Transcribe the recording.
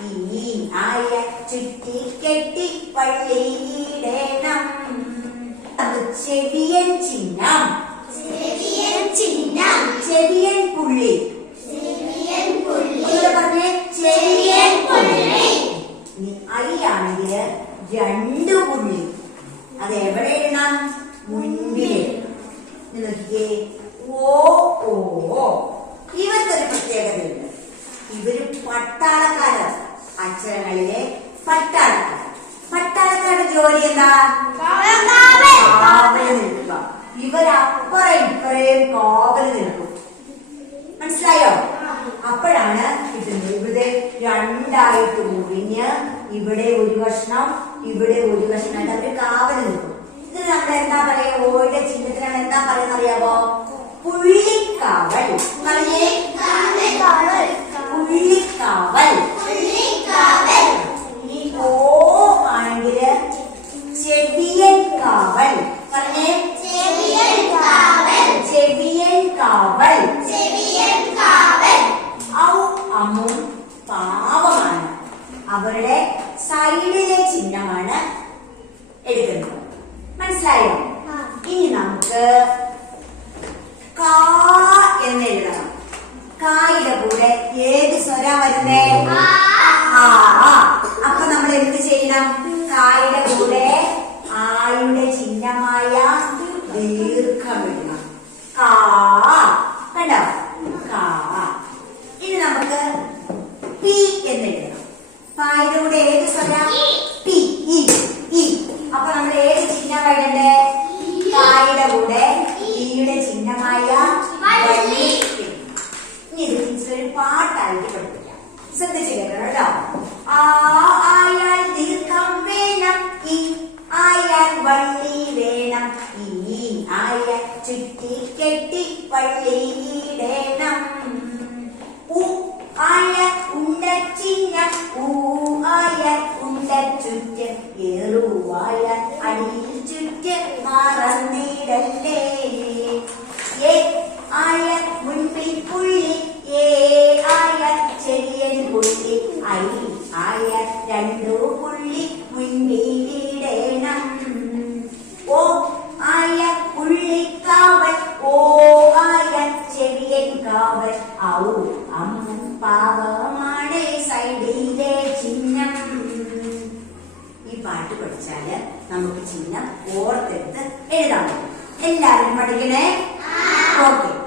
ഇനി ആയ ചുറ്റി കെട്ടി പള്ളിയിടണം. അത് ചെവിയൻ ചിഹ്നം. ചെവിയൻ ചിഹ്നം. ചെവിയൻ പുള്ളി. ചെവിയൻ പുള്ളി. പറഞ്ഞേ ചെവിയൻ പുള്ളി. ഇനി ഐ രണ്ട് പുള്ളി. അത് എവിടെ ഇടണം? മുൻപിൽ. നോക്കിക്കേ. ഓ ഓ. ഇവർക്കൊരു പ്രത്യേകതയുണ്ട്. ഇവർ പട്ടാളക്കാരാണ്. അക്ഷരങ്ങളിലെ പട്ടാളക്കാർ പട്ടാളക്കാരുടെ ജോലി എന്താ? കാവൽ. നിൽക്കുക. ഇവരപ്പുറം ഇപ്പറയും കാവൽ നിൽക്കും. മനസ്സിലായോ? അപ്പോഴാണ് കിട്ടുന്നത് ഇവിടെ രണ്ടായിട്ട് മുറിഞ്ഞ് ഇവിടെ ഒരു കഷ്ണം ഇവിടെ ഒരു കഷ്ണമായിട്ട് അവർ കാവൽ നിൽക്കും. ഇത് നമ്മൾ എന്താ പറയാ ഓയുടെ ചിഹ്നത്തിനാണ് എന്താ പറയുന്നറിയാവോ പുള്ളിക്കാവൽ പറഞ്ഞേ പുള്ളിക്കാവൽ ഈ ഓ ആണെങ്കിൽ ചെവിയൻ കാവൽ പറഞ്ഞേ ചെവിയൻ കാവൽ ഔ അമ്മും പാവമാണ് അവരുടെ സൈഡിലെ ചിഹ്നമാണ് എടുക്കുന്നത്. മനസ്സിലായോ? ഇനി നമുക്ക് കാ എന്ന് എഴുതണം. കായുടെ കൂടെ ഏത് സ്വര വരുന്നേ? അപ്പൊ നമ്മൾ എന്ത് ചെയ്യണം? കായുടെ കൂടെ ആയുടെ ചിഹ്നമായ ദീർഘം ഇടണം കാ. കണ്ടോ? കാ. ഇനി നമുക്ക് പി എന്ന് എഴുതണം. പായുടെ കൂടെ ഏത് സ്വര? P E E. അപ്പൊ നമ്മൾ ഏത് ചിഹ്നം എഴുതണ്ടേ കായുടെ കൂടെ ഇയുടെ ചിഹ്നമായ ഇനി ഇത് ഒരു പാട്ടായിട്ട് പഠിപ്പിക്കാം. ശ്രദ്ധിച്ചു കേട്ടോ കേട്ടോ. ആ ആയാൽ ദീർഘം വേണം. ഈ ആയാൽ വള്ളി വേണം. ഈ ആയാൽ ചുറ്റി കെട്ടി വള്ളി ഉ ആയാൽ ഉണ്ട ചിഹ്നം ഊ ആയാൽ ഉണ്ട ചുറ്റ് ഏറുവായാൽ അടിയിൽ ചുറ്റ് മറന്നിടല്ലേ? ഏ ആയ മുൻപിൽ പുള്ളി ഏ ആയ ചെറിയൻ പുള്ളി ഐ ആയ രണ്ടു പുള്ളി മുൻപിലിടണം ഓ ആയ പുള്ളിക്കാവൽ ഓ ആയ ചെറിയൻ കാവൽ ഔ അമ്മൻ പാവമാണ് പറ്റും എല്ലാവരും പഠിക്കണേ? ഓക്കെ.